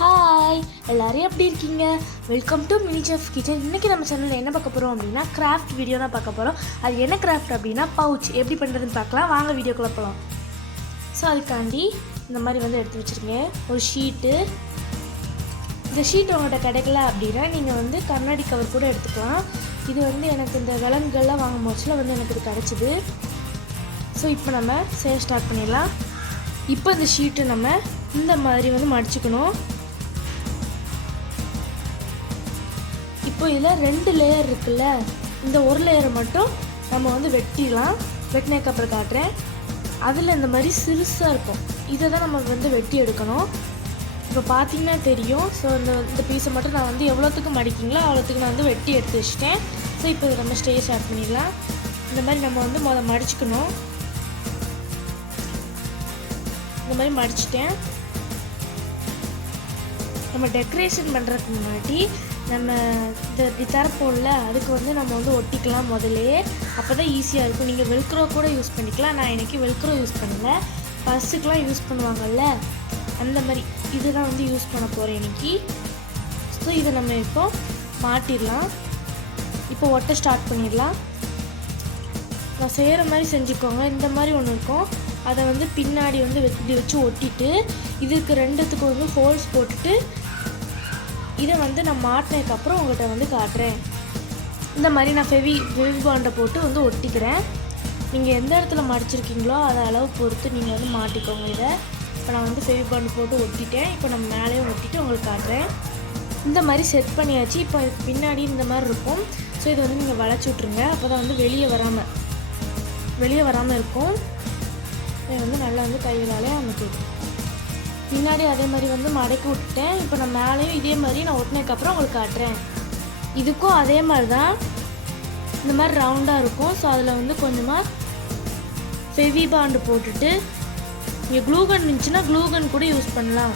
Hi எல்லாரும் எப்படி இருக்கீங்க? Welcome to mini chef kitchen. இன்றைக்கி நம்ம சேனலில் என்ன பார்க்க போகிறோம் அப்படின்னா கிராஃப்ட் வீடியோ தான் பார்க்க போகிறோம். அது என்ன கிராஃப்ட் அப்படின்னா பவுச் எப்படி பண்ணுறதுன்னு பார்க்கலாம். வாங்க வீடியோக்குள்ளே போகலாம். ஸோ அதுக்காண்டி இந்த மாதிரி வந்து எடுத்து வச்சுருங்க ஒரு ஷீட்டு. இந்த ஷீட் உங்கள்கிட்ட கிடைக்கல அப்படின்னா நீங்கள் வந்து கண்ணாடி கவர் கூட எடுத்துக்கலாம். இது வந்து எனக்கு இந்த விலங்குகள்லாம் வாங்கும் போச்சில் வந்து எனக்கு இது கிடச்சிது. ஸோ இப்போ நம்ம செய்ய ஸ்டார்ட் பண்ணிடலாம். இப்போ இந்த ஷீட்டை நம்ம இந்த மாதிரி வந்து மடிச்சுக்கணும். இப்போ இதில் 2 லேயர் இருக்குல்ல, இந்த ஒரு லேயரை மட்டும் நம்ம வந்து வெட்டிடலாம். வெட்டினதுக்கப்புறம் காட்டுறேன். அதில் இந்த மாதிரி சிறுசாக இருக்கும், இதை தான் நம்ம வந்து வெட்டி எடுக்கணும். இப்போ பார்த்தீங்கன்னா தெரியும். ஸோ இந்த பீஸை மட்டும் நான் வந்து எவ்வளோத்துக்கு மடிக்கிங்களோ அவ்வளோத்துக்கு நான் வந்து வெட்டி எடுத்து வச்சிட்டேன். ஸோ இப்போ இதை நம்ம ஸ்டார்ட் பண்ணிடலாம். இந்த மாதிரி நம்ம வந்து மடிச்சுக்கணும். இந்த மாதிரி மடிச்சிட்டேன். நம்ம டெக்கரேஷன் பண்ணுறதுக்கு முன்னாடி நம்ம இந்த இப்படி தரப்போம்ல, அதுக்கு வந்து நம்ம வந்து ஒட்டிக்கலாம் முதல்லையே. அப்போ தான் ஈஸியாக இருக்கும். நீங்கள் வெல்க்ரோ கூட யூஸ் பண்ணிக்கலாம். நான் இன்றைக்கி வெல்க்ரோ யூஸ் பண்ணல, பர்ஸுக்கெலாம் யூஸ் பண்ணுவாங்கள்ல அந்த மாதிரி இதுதான் வந்து யூஸ் பண்ண போகிறேன் இன்றைக்கி. ஸோ இதை நம்ம இப்போ மாட்டிடலாம். இப்போ ஒட்ட ஸ்டார்ட் பண்ணிடலாம். நான் செய்கிற மாதிரி செஞ்சுக்கோங்க. இந்த மாதிரி ஒன்று இருக்கும், அதை வந்து பின்னாடி வந்து இப்படி வச்சு ஒட்டிட்டு இதுக்கு 2த்துக்கும் வந்து ஹோல்ஸ் போட்டுட்டு இதை வந்து நான் மாட்டினதுக்கப்புறம் உங்கள்கிட்ட வந்து காட்டுறேன். இந்த மாதிரி நான் ஃபெவி பாண்டை போட்டு வந்து ஒட்டிக்கிறேன். நீங்கள் எந்த இடத்துல மடிச்சிருக்கீங்களோ அதை அளவு பொறுத்து நீங்கள் வந்து மாட்டிக்கோங்க இதை. இப்போ நான் வந்து ஃபெவி பாண்டு போட்டு ஒட்டிட்டேன். இப்போ நம்ம மேலேயும் ஒட்டிட்டு உங்களுக்கு காட்டுறேன். இந்த மாதிரி செட் பண்ணியாச்சு. இப்போ பின்னாடி இந்த மாதிரி இருக்கும். ஸோ இதை வந்து நீங்கள் வளைச்சி விட்ருங்க. அப்போ தான் வந்து வெளியே வராமல் இருக்கும். இதை வந்து நல்லா வந்து கைகளாலே அமைக்கிடும். பின்னாடி அதே மாதிரி வந்து மடக்கி விட்டுட்டேன். இப்போ நான் மேலேயும் இதே மாதிரி நான் ஒட்டினதுக்கப்புறம் உங்களுக்கு காட்டுறேன். இதுக்கும் அதே மாதிரி தான் இந்த மாதிரி ரவுண்டாக இருக்கும். ஸோ அதில் வந்து கொஞ்சமாக ஃபெவி பாண்டு போட்டுட்டு, இங்கே க்ளூகன் இருந்துச்சுன்னா க்ளூகன் கூட யூஸ் பண்ணலாம்.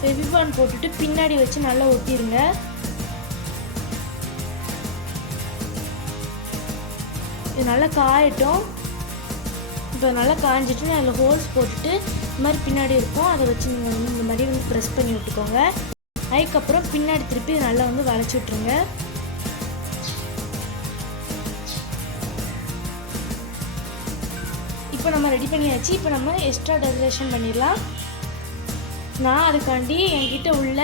ஃபெவி பாண்ட் போட்டுட்டு பின்னாடி வச்சு நல்லா ஒட்டிடுங்க. இது நல்லா காயட்டும். இப்போ நல்லா காஞ்சிட்டு அதில் ஹோல்ஸ் போட்டுட்டு இந்த மாதிரி பின்னாடி இருக்கும், அதை வச்சு நீங்கள் வந்து இந்த மாதிரி வந்து ப்ரெஸ் பண்ணி விட்டுக்கோங்க. அதுக்கப்புறம் பின்னாடி திருப்பி நல்லா வந்து வளைச்சி விட்ருங்க. இப்போ நம்ம ரெடி பண்ணியாச்சு. இப்போ நம்ம எக்ஸ்ட்ரா டெக்கரேஷன் பண்ணிடலாம். நான் அதுக்காண்டி என்கிட்ட உள்ள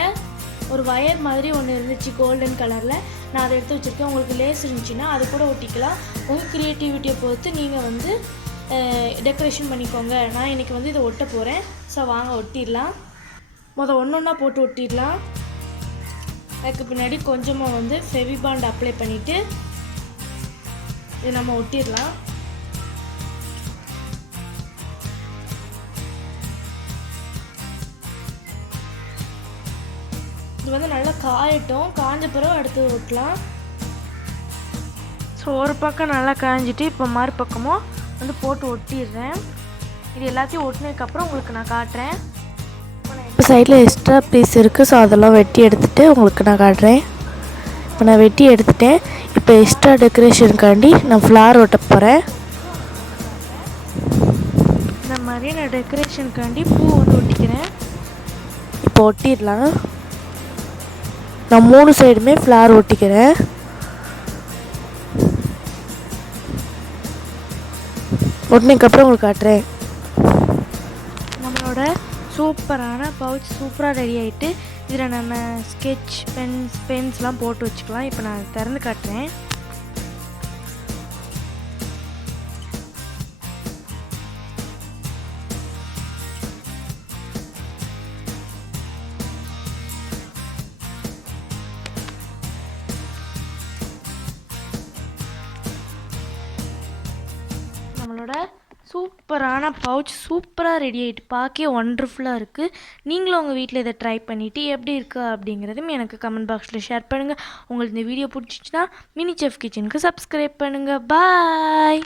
ஒரு வயர் மாதிரி ஒன்று இருந்துச்சு கோல்டன் கலரில், நான் அதை எடுத்து வச்சுருக்கேன். உங்களுக்கு லேஸ் இருந்துச்சுன்னா அது கூட ஒட்டிக்கலாம். உங்கள் க்ரியேட்டிவிட்டியை பொறுத்து நீங்கள் வந்து டெக்கரேஷன் பண்ணிக்கோங்க. நான் இன்றைக்கி வந்து இதை ஒட்ட போகிறேன். ஸோ வாங்க ஒட்டிடலாம். ஒன்றா போட்டு ஒட்டிடலாம். அதுக்கு பின்னாடி கொஞ்சமாக வந்து ஃபெவி பாண்ட் அப்ளை பண்ணிவிட்டு இதை நம்ம ஒட்டிடலாம். இது வந்து நல்லா காயட்டும். காஞ்ச பிறகு அடுத்து ஒட்டலாம். ஸோ ஒரு பக்கம் நல்லா காய்ஞ்சிட்டு இப்போ மறுபக்கமும் வந்து போட்டு ஒட்டிடுறேன். இது எல்லாத்தையும் ஒட்டினதுக்கப்புறம் உங்களுக்கு நான் காட்டுறேன். இப்போ சைடில் எக்ஸ்ட்ரா பீஸ் இருக்குது. ஸோ அதெல்லாம் வெட்டி எடுத்துகிட்டு உங்களுக்கு நான் காட்டுறேன். இப்போ நான் வெட்டி எடுத்துட்டேன். இப்போ எக்ஸ்ட்ரா டெக்கரேஷனுக்காண்டி நான் ஃப்ளார் ஒட்ட போகிறேன். இந்த மாதிரி நான் டெக்கரேஷனுக்காண்டி பூ வந்து ஒட்டிக்கிறேன். இப்போ ஒட்டிடலாம். நான் 3 சைடுமே ஃப்ளார் ஒட்டிக்கிறேன். ஒட்டினதுக்கப்புறம் உங்களுக்கு காட்டுறேன். நம்மளோட சூப்பரான பவுச் சூப்பராக ரெடி ஆகிட்டு இதில் நம்ம ஸ்கெட்ச் பென்ஸ்லாம் போட்டு வச்சுக்கலாம். இப்போ நான் திறந்து காட்டுறேன். நம்மளோட சூப்பரான பவுச் சூப்பராக ரெடி ஆகிட்டு பார்க்க ஒண்டர்ஃபுல்லாக இருக்குது. நீங்களும் உங்கள் வீட்டில் இதை ட்ரை பண்ணிவிட்டு எப்படி இருக்குது அப்படிங்கிறதும் எனக்கு கமெண்ட் பாக்ஸில் ஷேர் பண்ணுங்கள். உங்களுக்கு இந்த வீடியோ பிடிச்சிச்சின்னா மினி செஃப் கிச்சனுக்கு சப்ஸ்கிரைப் பண்ணுங்கள். பாய்.